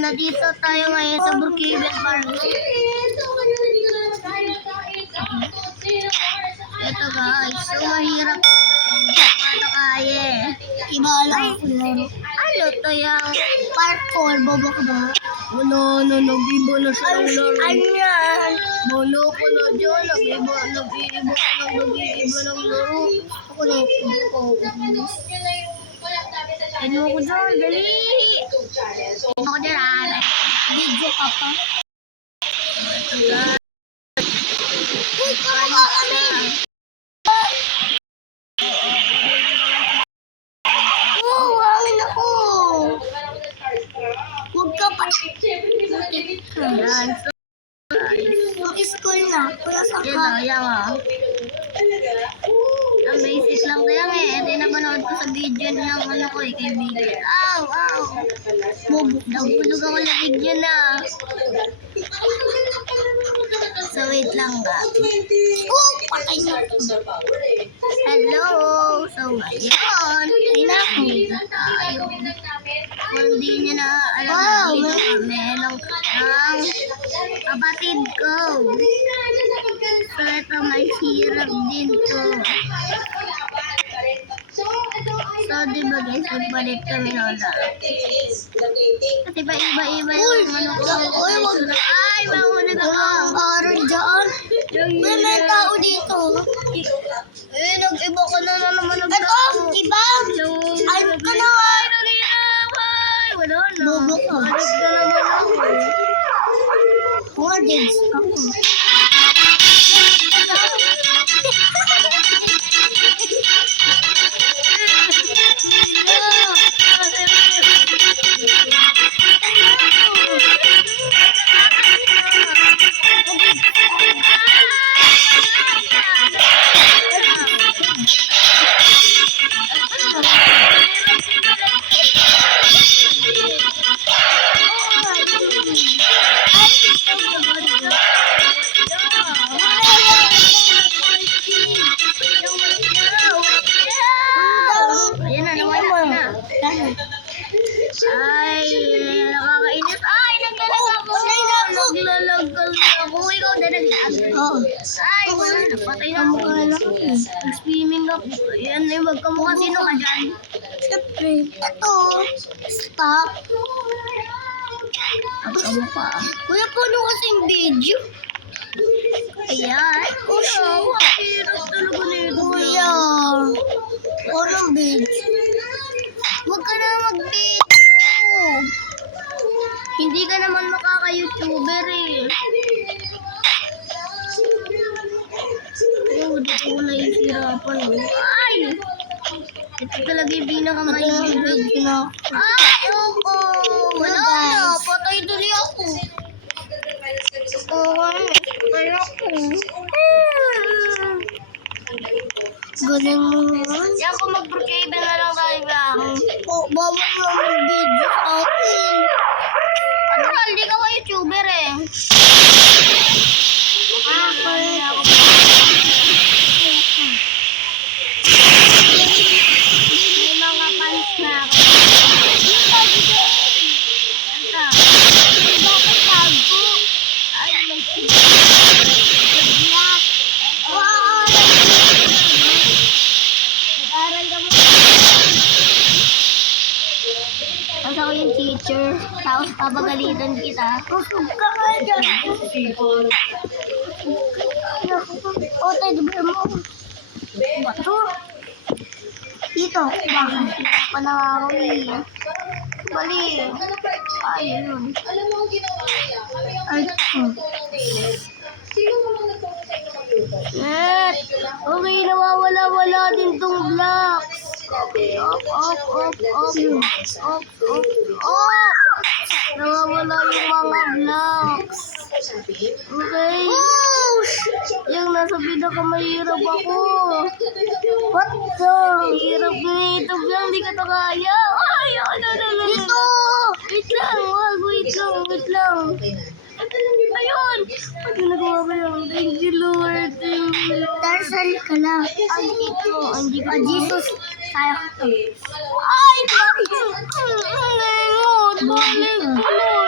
nandito tayo ngayon sa Brookhaven Park. Ito guys, so mahirap na ito kaya. Iba lang ako laro. Ano to yung parkour? Bobo ka ba? No, nag-ibo na siya ng laro. Anyan? Bono ko na dyan, nag-ibo ng laro. Ako na ako. Ano ko dyan, dali! Ako dyan, video ka pa. Ito guys. Uy, kamukha kami! Hangin ako! Huwag ka pa! Ayan, so school na, kaya sa ka. Yan ang basic lang kaya hindi napanood ko sa video ng ano ko kaibigan. Aw! Nabulog ako na video na. So wait lang ba? Patay na. Hello! So ngayon, ay naku tayo. Kung hindi nyo na alam na meron ng kapatid ko. So ito may hirap din to. So diba guys, magbalik kami nola. Kasi pa iba-iba yung ano ko. Ay, mahuli ka ka. Aral dyan. May tao dito. Nag-iba ka na naman ng tao. Ito, iba. Ay, ka na nga. Wala na. Bobo ka. Aras ka naman ako. Digs ako. Ay, nakakainis. Ay, naglalag ako. Ikaw na naglag. Ay, wala na. Patay na ako. Nag-swimming ako. Yan na yung magkamukha. Sino ka dyan? Siyempre. Ito. Stop. Magkamukha. Kuya, paano kasing video? Ayan. Kuya, hirap talaga nito. Kuya. Parang video. Huwag ka na mag-video. Hindi ka naman makaka-YouTuber eh. Oh, dito ko na yung sirapan. Ay! Ito talaga yung pinaka-mahirap. Ay, oo. Wala na. Patay tuloy ako. Patay ako. Galing mo naman. Yan kung mag-Brookhaven na lang tayo lang. Bawal mo mag-video sa akin. Natural, di ka YouTuber eh. Kaya ako. May mga fans na ako. Bakit tago? Ay, may black. Wow! Nag-aral ka mo. Tapos ako yung teacher. Tapos papagalitan kita. Kusog ka nga dyan. O, tayo diba mo? Bato? Dito. Bakit? Panangawin. Bali. Ay, yun. Ay, okay, nawawala-wala din tong blocks. Okay, off. Nawawala yung mga blocks. Okay. Yung nasa pinakamahirap ako. What the? Hirap na ito lang, di ka to kaya. Ay, dito! Wait lang. Ayun! Pag nagawa ko lang, thank you Lord. Dasal ka lang. Ay, ito. Jesus. Kaya ko to. Ay, bakit? Balik ko.